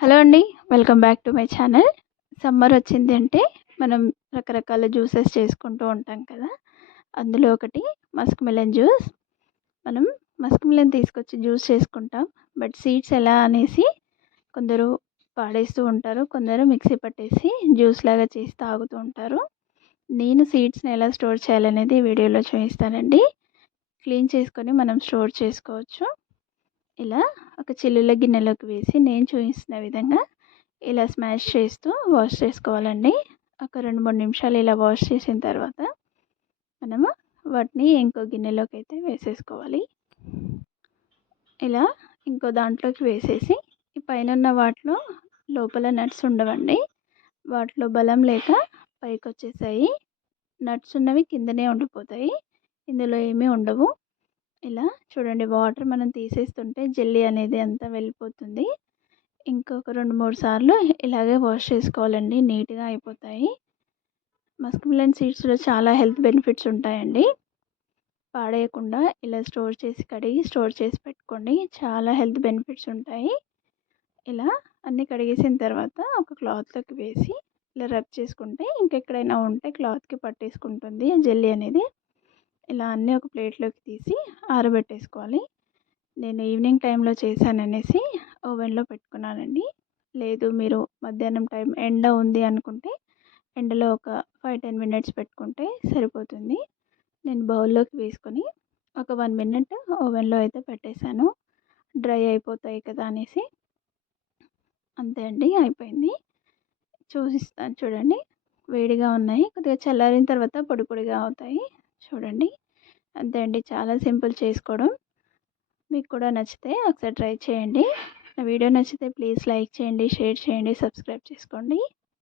Hello అండి. Welcome back to my channel. Summer వచ్చింది అంటే మనం రకరకాల జ్యూసెస్ చేసుకుంటూ ఉంటాం కదా! అందులో ఒకటి మస్క్ మిలన్ జ్యూస్. మనం మస్క్ మిలన్ తీసుకొచ్చి జ్యూస్ చేసుకుంటాం. బట్ సీడ్స్ ఎలా అనేసి కొందరు పాడేస్తూ ఉంటారు. కొందరు మిక్సీ పట్టేసి జ్యూస్ లాగా చేసి తాగుతూ ఉంటారు. నేను సీడ్స్‌ని ఎలా స్టోర్ చేయాలనేది ఈ వీడియోలో చూపిస్తానండి. క్లీన్ చేసుకొని మనం స్టోర్ చేసుకోవచ్చు. ఇలా ఒక చిల్లుల గిన్నెలోకి వేసి నేను చూపిస్తున్న విధంగా ఇలా స్మాష్ చేస్తూ వాష్ చేసుకోవాలండి. ఒక 2, 3 నిమిషాలు ఇలా వాష్ చేసిన తర్వాత మనము వాటిని ఇంకో గిన్నెలోకి అయితే వేసేసుకోవాలి. ఇలా ఇంకో దాంట్లోకి వేసేసి ఈ పైనున్న వాటిలో లోపల నట్స్ ఉండవండి. వాటిలో బలం లేక పైకొచ్చేసాయి. నట్స్ ఉన్నవి కిందనే ఉండిపోతాయి. ఇందులో ఏమీ ఉండవు. ఇలా చూడండి, వాటర్ మనం తీసేస్తుంటే జెల్లీ అనేది అంతా వెళ్ళిపోతుంది. ఇంకొక 2, 3 సార్లు ఇలాగే వాష్ చేసుకోవాలండి. నీట్‌గా అయిపోతాయి. మస్క్ మిలన్ సీడ్స్‌లో చాలా హెల్త్ బెనిఫిట్స్ ఉంటాయండి. పాడేయకుండా ఇలా స్టోర్ చేసి కడిగి స్టోర్ చేసి పెట్టుకోండి. చాలా హెల్త్ బెనిఫిట్స్ ఉంటాయి. ఇలా అన్నీ కడిగేసిన తర్వాత ఒక క్లాత్‌లోకి వేసి ఇలా రబ్ చేసుకుంటే ఇంకెక్కడైనా ఉంటే క్లాత్‌కి పట్టేసుకుంటుంది జెల్లీ అనేది. ఇలా అన్నీ ఒక ప్లేట్‌లోకి తీసి ఆరబెట్టేసుకోవాలి. నేను ఈవినింగ్ టైంలో చేశాననేసి ఓవెన్‌లో పెట్టుకున్నానండి. లేదు మీరు మధ్యాహ్నం టైం ఎండ ఉంది అనుకుంటే ఎండలో ఒక 5, 10 మినిట్స్ పెట్టుకుంటే సరిపోతుంది. నేను బౌల్లోకి వేసుకొని ఒక 1 మినిట్ ఓవెన్‌లో అయితే పెట్టేశాను. డ్రై అయిపోతాయి కదా అనేసి. అంతే అండి, అయిపోయింది. చూపిస్తాను చూడండి. వేడిగా ఉన్నాయి. కొద్దిగా చల్లారిన తర్వాత పొడి పొడిగా అవుతాయి. చూడండి. అంతే అండి, చాలా సింపుల్ చేసుకోవడం. మీకు కూడా నచ్చితే ఒకసారి ట్రై చేయండి. నా వీడియో నచ్చితే ప్లీజ్ లైక్ చేయండి, షేర్ చేయండి, సబ్స్క్రైబ్ చేసుకోండి.